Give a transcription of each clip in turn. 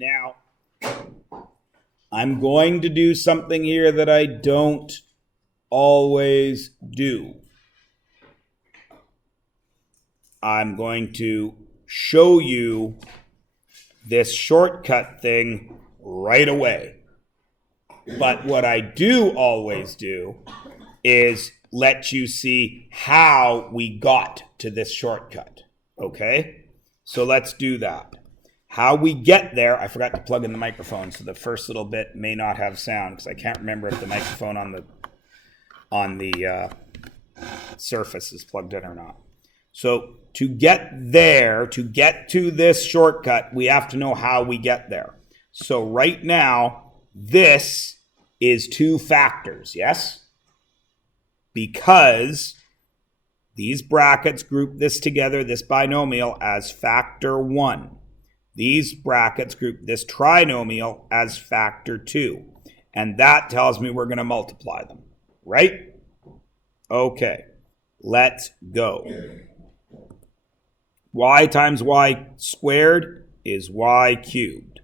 Now, I'm going to do something here that I don't always do. I'm going to show you this shortcut thing right away. But what I do always do is let you see how we got to this shortcut. Okay? So let's do that. How we get there, I forgot to plug in the microphone, so the first little bit may not have sound because I can't remember if the microphone on the Surface is plugged in or not. So to get there, to get to this shortcut, we have to know how we get there. So right now, this is two factors, yes? Because these brackets group this together, this binomial, as factor 1. These brackets group this trinomial as factor 2. And that tells me we're going to multiply them, right? Okay, let's go. Y times y squared is y cubed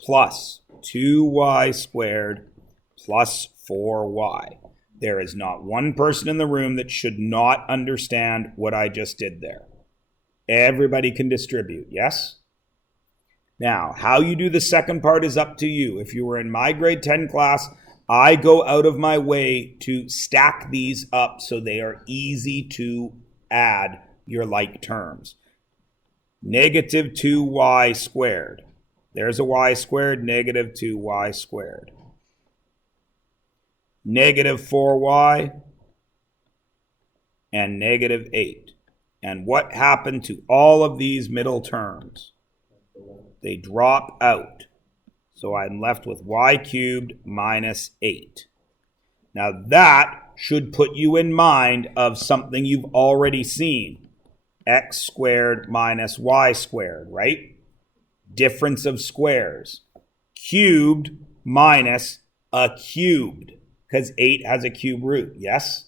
plus 2y squared plus 4y. There is not one person in the room that should not understand what I just did there. Everybody can distribute, yes? Now, how you do the second part is up to you. If you were in my grade 10 class, I go out of my way to stack these up so they are easy to add your like terms. Negative 2y squared. There's a y squared, negative 2y squared. Negative 4y and negative 8. And what happened to all of these middle terms? They drop out. So I'm left with y cubed minus 8. Now that should put you in mind of something you've already seen. X squared minus y squared, right? Difference of squares. Cubed minus a cubed, because 8 has a cube root, yes?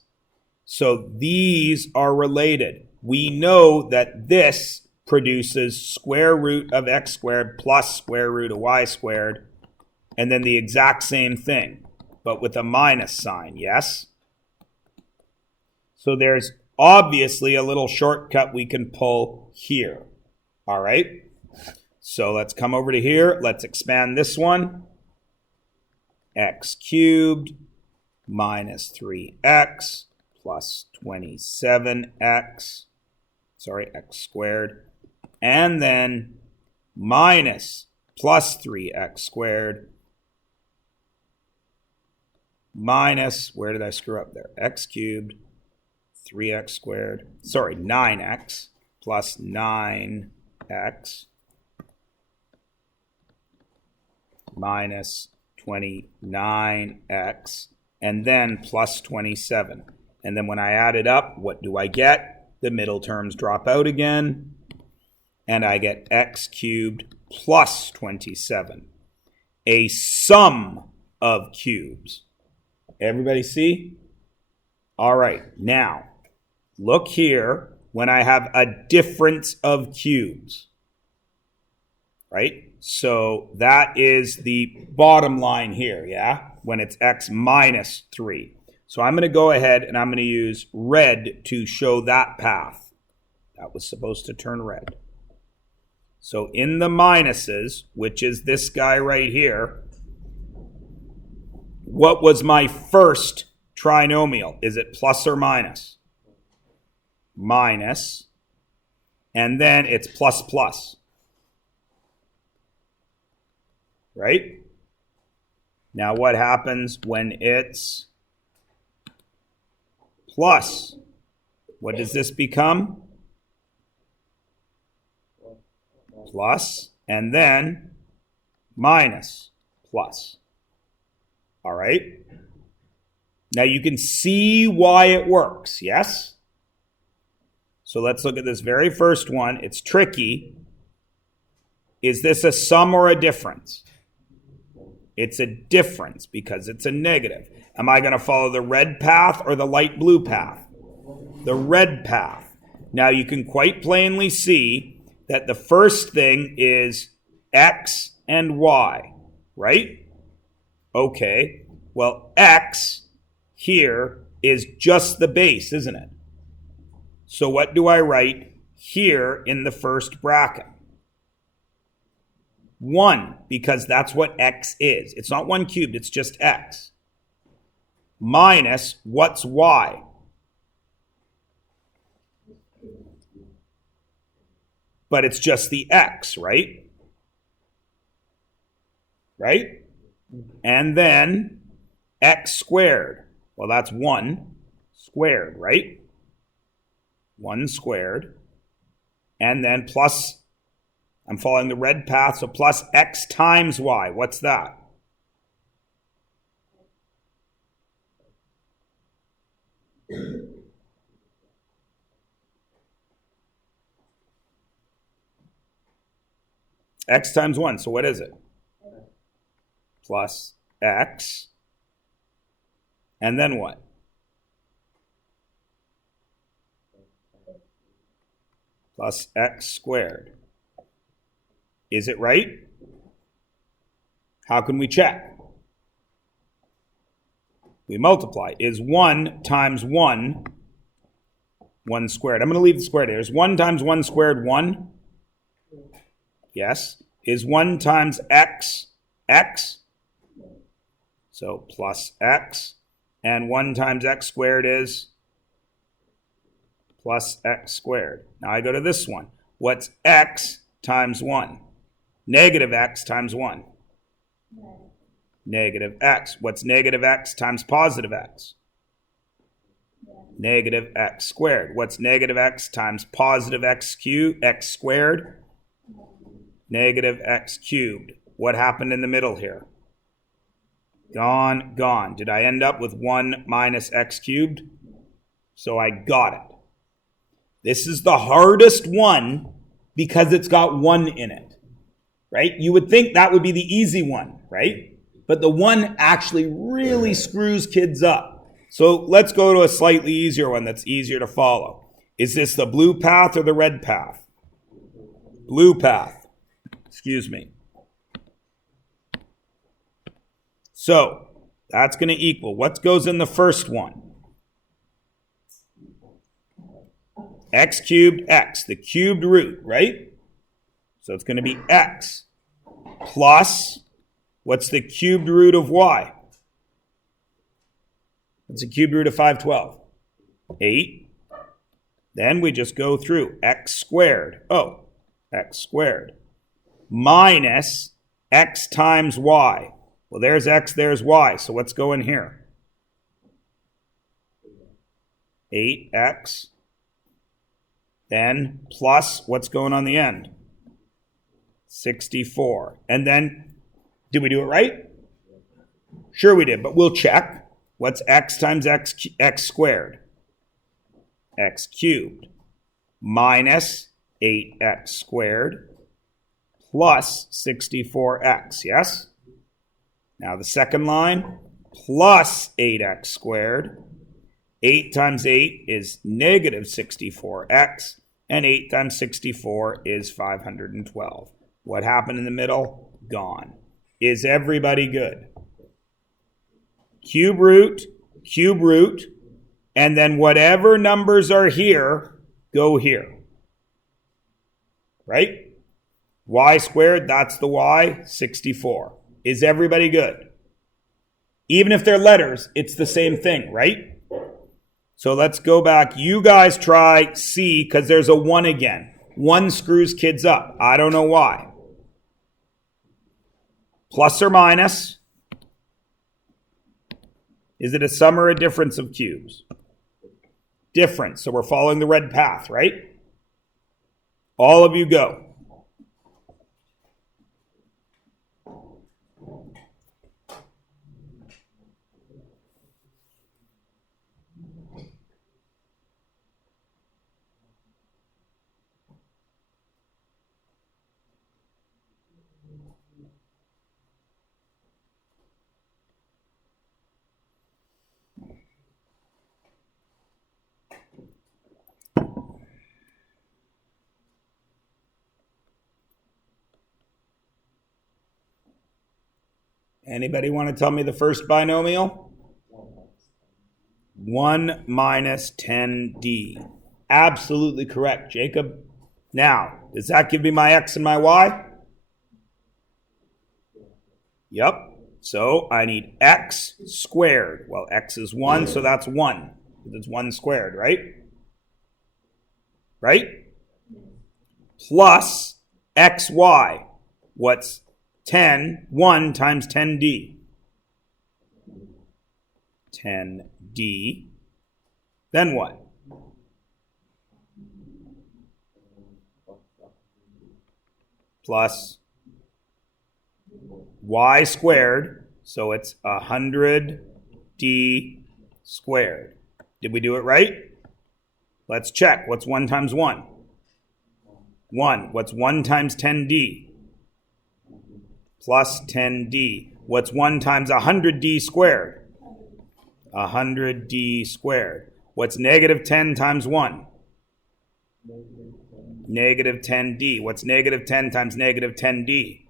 So these are related. We know that this produces square root of x squared plus square root of y squared, and then the exact same thing, but with a minus sign, yes? So there's obviously a little shortcut we can pull here, all right? So let's come over to here. Let's expand this one. X cubed minus 3x plus 27x. X squared, and then minus plus 3x squared minus, where did I screw up there? X cubed, 3x squared, 9x plus 9x minus 29x, and then plus 27. And then when I add it up, what do I get? The middle terms drop out again, and I get x cubed plus 27, a sum of cubes. Everybody see? All right, now, look here when I have a difference of cubes, right? So that is the bottom line here, yeah? When it's x minus 3. So I'm going to go ahead and I'm going to use red to show that path. That was supposed to turn red. So in the minuses, which is this guy right here, what was my first trinomial? Is it plus or minus? Minus. And then it's plus plus. Right? Now what happens when it's plus? What does this become? Plus, and then minus plus. All right? Now you can see why it works, yes? So let's look at this very first one. It's tricky. Is this a sum or a difference? It's a difference because it's a negative. Am I going to follow the red path or the light blue path? The red path. Now you can quite plainly see that the first thing is x and y, right? Okay, well, x here is just the base, isn't it? So what do I write here in the first bracket? 1, because that's what x is. It's not 1 cubed, it's just x. Minus, what's y? But it's just the x, right? Right? And then x squared. Well, that's 1 squared, right? 1 squared. And then plus, I'm following the red path, so plus x times y. What's that? X times 1, so what is it? Plus x. And then what? Plus x squared. Is it right? How can we check? We multiply. Is 1 times 1, 1 squared? I'm going to leave the squared here. Is 1 times 1 squared 1? Yes. Is 1 times x, x? So plus x. And 1 times x squared is plus x squared. Now I go to this one. What's x times 1? Negative x times 1. Negative x. What's negative x times positive x? Negative x squared. What's negative x times positive x squared? Negative x cubed. What happened in the middle here? Gone, gone. Did I end up with 1 minus x cubed? So I got it. This is the hardest one because it's got 1 in it, right? You would think that would be the easy one, right? But the 1 actually really screws kids up. So let's go to a slightly easier one that's easier to follow. Is this the blue path or the red path? Blue path. Excuse me. So that's going to equal, what goes in the first one? X cubed x, the cubed root, right? So it's going to be x plus, what's the cubed root of y? What's the cubed root of 512? 8. Then we just go through x squared. Oh, x squared. Minus x times y. Well, there's x, there's y. So what's going here? 8x. Then plus, what's going on the end? 64. And then, did we do it right? Sure we did, but we'll check. What's x times x squared? X cubed. Minus 8x squared plus 64x, yes? Now the second line, plus 8x squared. 8 times 8 is negative 64x, and 8 times 64 is 512. What happened in the middle? Gone. Is everybody good? Cube root, and then whatever numbers are here, go here. Right? Y squared, that's the y, 64. Is everybody good? Even if they're letters, it's the same thing, right? So let's go back. You guys try C because there's a 1 again. 1 screws kids up. I don't know why. Plus or minus? Is it a sum or a difference of cubes? Difference. So we're following the red path, right? All of you go. Anybody want to tell me the first binomial? 1 minus 10d. Absolutely correct, Jacob. Now, does that give me my x and my y? Yep. So I need x squared. Well, x is 1, so that's 1. It's 1 squared, right? Right? Plus xy. What's 10? 1 times 10d. 10d. Then what? Plus y squared, so it's 100d squared. Did we do it right? Let's check. What's 1 times 1? 1. What's 1 times 10d? Plus 10d. What's 1 times 100d squared? 100d squared. What's negative 10 times 1? Negative 10d. What's negative 10 times negative 10d?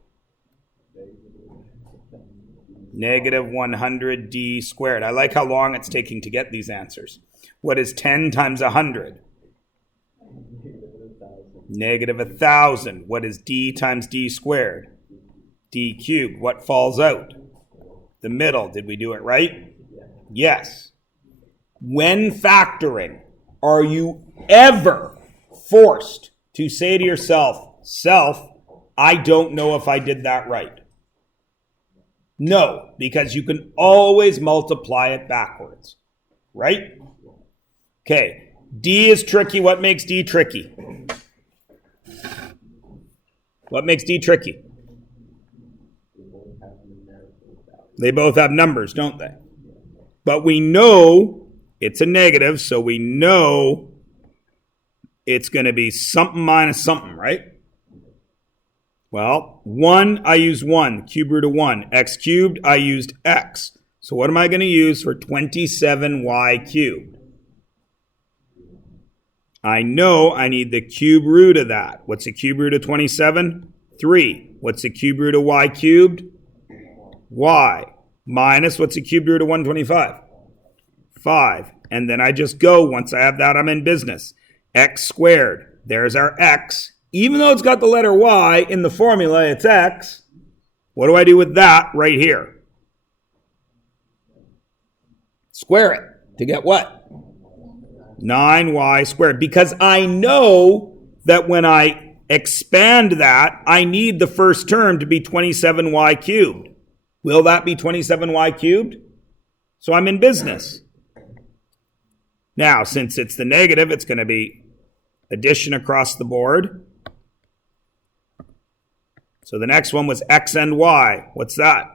Negative 100d squared. I like how long it's taking to get these answers. What is 10 times 100? Negative 1,000. What is d times d squared? D cubed. What falls out? The middle. Did we do it right? Yes. When factoring, are you ever forced to say to yourself, self, I don't know if I did that right? No, because you can always multiply it backwards, right? Okay, D is tricky. What makes D tricky? What makes D tricky? They both have numbers, don't they? But we know it's a negative, so we know it's going to be something minus something, right? Well, 1, I used 1, cube root of 1. X cubed, I used x. So what am I going to use for 27y cubed? I know I need the cube root of that. What's the cube root of 27? 3. What's the cube root of y cubed? Y. Minus, what's the cube root of 125? 5. And then I just go, once I have that, I'm in business. X squared. There's our x. Even though it's got the letter y in the formula, it's x. What do I do with that right here? Square it to get what? 9y squared. Because I know that when I expand that, I need the first term to be 27y cubed. Will that be 27y cubed? So I'm in business. Now, since it's the negative, it's going to be addition across the board. So the next one was x and y. What's that?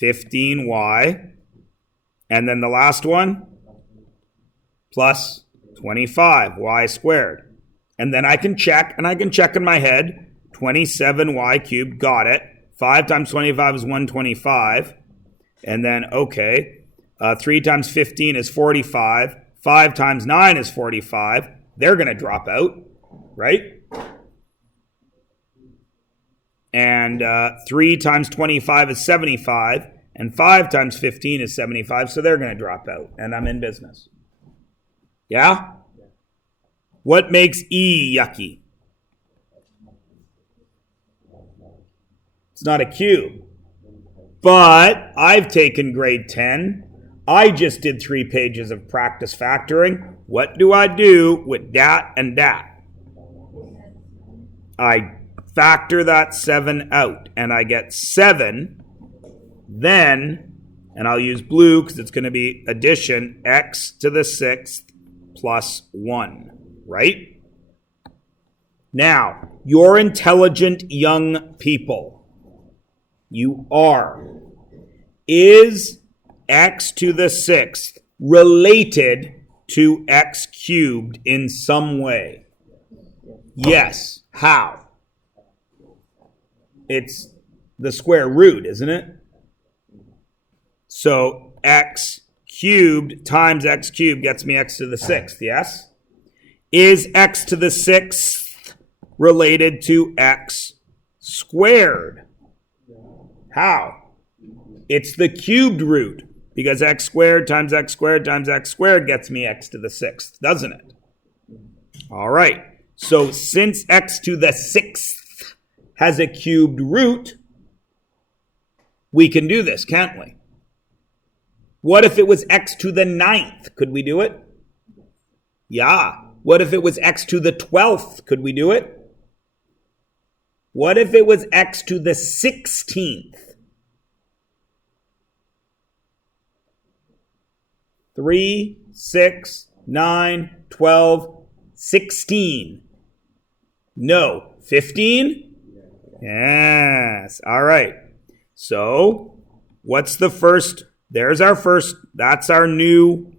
15y. And then the last one? Plus 25y squared. And then I can check, and I can check in my head. 27y cubed, got it. 5 times 25 is 125. And then, okay, 3 times 15 is 45. 5 times 9 is 45. They're going to drop out, right? And 3 times 25 is 75. And 5 times 15 is 75. So they're going to drop out. And I'm in business. Yeah? What makes E yucky? It's not a cube. But I've taken grade 10. I just did 3 pages of practice factoring. What do I do with that and that? I factor that 7 out, and I get 7. Then, and I'll use blue because it's going to be addition, x to the 6th plus 1, right? Now, you're intelligent young people. You are. Is x to the 6th related to x cubed in some way? Yes. How? It's the square root, isn't it? So x cubed times x cubed gets me x to the 6th, yes? Is x to the 6th related to x squared? How? It's the cubed root, because x squared times x squared times x squared gets me x to the 6th, doesn't it? All right. So since x to the 6th has a cubed root, we can do this, can't we? What if it was x to the 9th? Could we do it? Yeah. What if it was x to the 12th? Could we do it? What if it was x to the 16th? 3, 6, 9, 12, 16. No. 15? Yes. All right. So, what's the first? There's our first. That's our new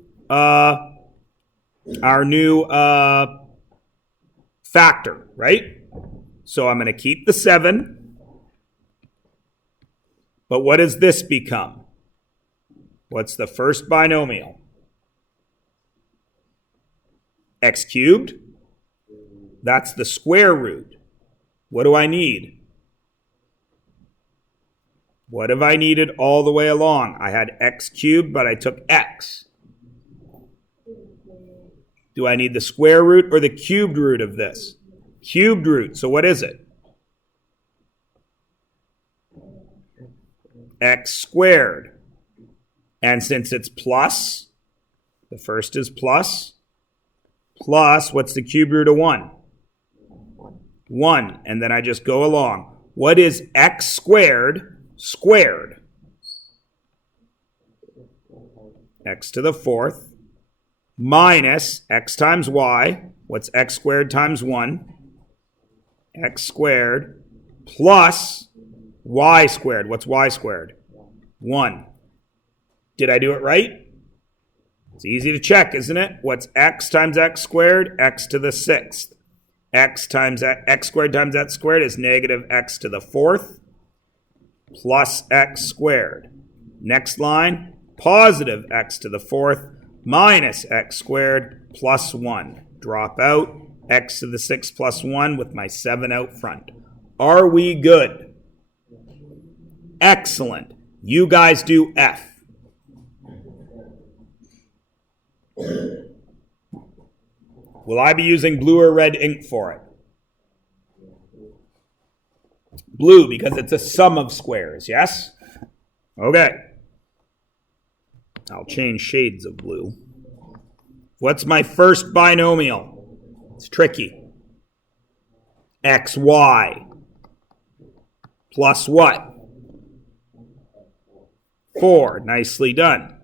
factor, right? So I'm going to keep the 7. But what does this become? What's the first binomial? X cubed. That's the square root. What do I need? What have I needed all the way along? I had x cubed, but I took x. Do I need the square root or the cubed root of this? Cubed root. So what is it? X squared. And since it's plus, the first is plus, what's the cube root of 1? 1. And then I just go along. What is x squared squared? X to the 4th minus x times y. What's x squared times 1? X squared plus y squared. What's y squared? 1. Did I do it right? It's easy to check, isn't it? What's x times x squared? X to the 6th. X squared times x squared is negative x to the 4th plus x squared. Next line, positive x to the 4th minus x squared plus 1. Drop out x to the 6th plus 1 with my 7 out front. Are we good? Excellent. You guys do F. Will I be using blue or red ink for it? Blue, because it's a sum of squares, yes? Okay. I'll change shades of blue. What's my first binomial? It's tricky. XY. Plus what? 4. Nicely done.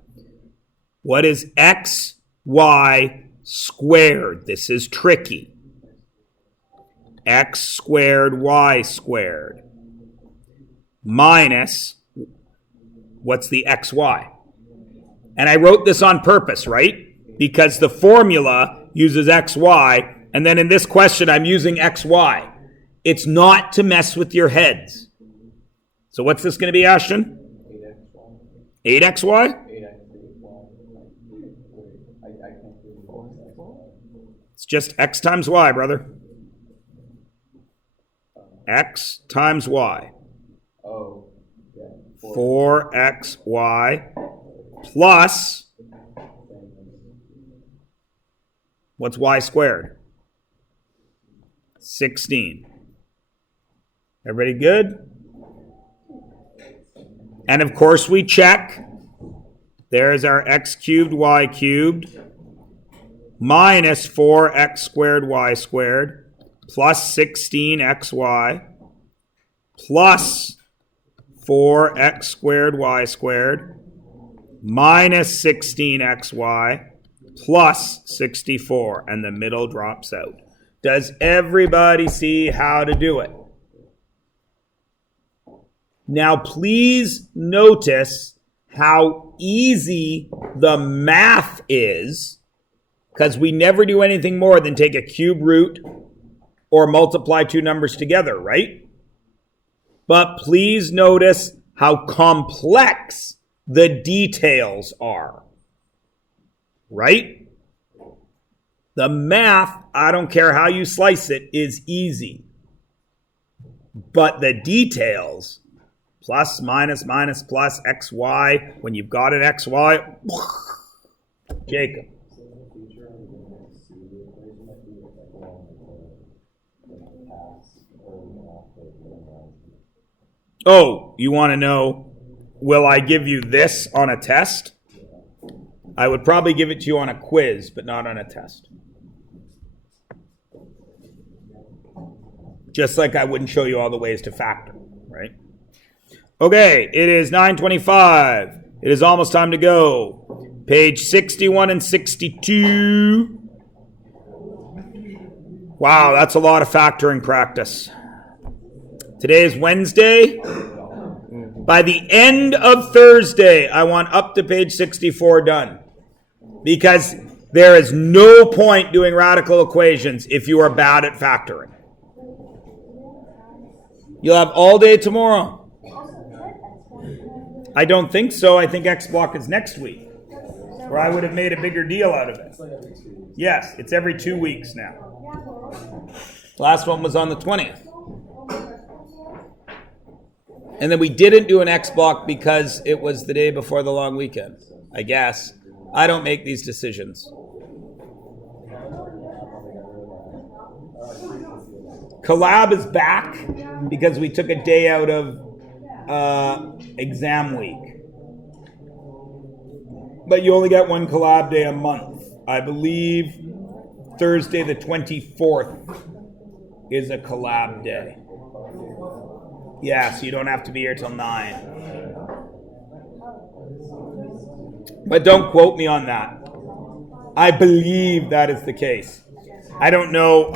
What is XY squared? This is tricky. X squared y squared minus, what's the xy? And I wrote this on purpose, right? Because the formula uses xy, and then in this question I'm using xy. It's not to mess with your heads. So what's this going to be, Ashton? 8xy? It's just x times y, brother. X times y. 4xy plus, what's y squared? 16. Everybody good? And of course we check. There's our x cubed y cubed minus 4x squared y squared plus 16xy plus 4x squared y squared minus 16xy plus 64, and the middle drops out. Does everybody see how to do it? Now please notice how easy the math is, because we never do anything more than take a cube root or multiply two numbers together, right? But please notice how complex the details are, right? The math, I don't care how you slice it, is easy. But the details, Plus, minus, minus, plus, xy. When you've got an xy, Jacob. Oh, you want to know, will I give you this on a test? I would probably give it to you on a quiz, but not on a test. Just like I wouldn't show you all the ways to factor, right? Okay, it is 9:25. It is almost time to go. Page 61 and 62. Wow, that's a lot of factoring practice. Today is Wednesday. By the end of Thursday, I want up to page 64 done. Because there is no point doing radical equations if you are bad at factoring. You'll have all day tomorrow. I don't think so. I think X block is next week. Or I would have made a bigger deal out of it. Yes, it's every 2 weeks now. The last one was on the 20th. And then we didn't do an X block because it was the day before the long weekend, I guess. I don't make these decisions. Collab is back because we took a day out of exam week. But you only get one collab day a month. I believe Thursday the 24th is a collab day. Yeah, so you don't have to be here till 9. But don't quote me on that. I believe that is the case. I don't know.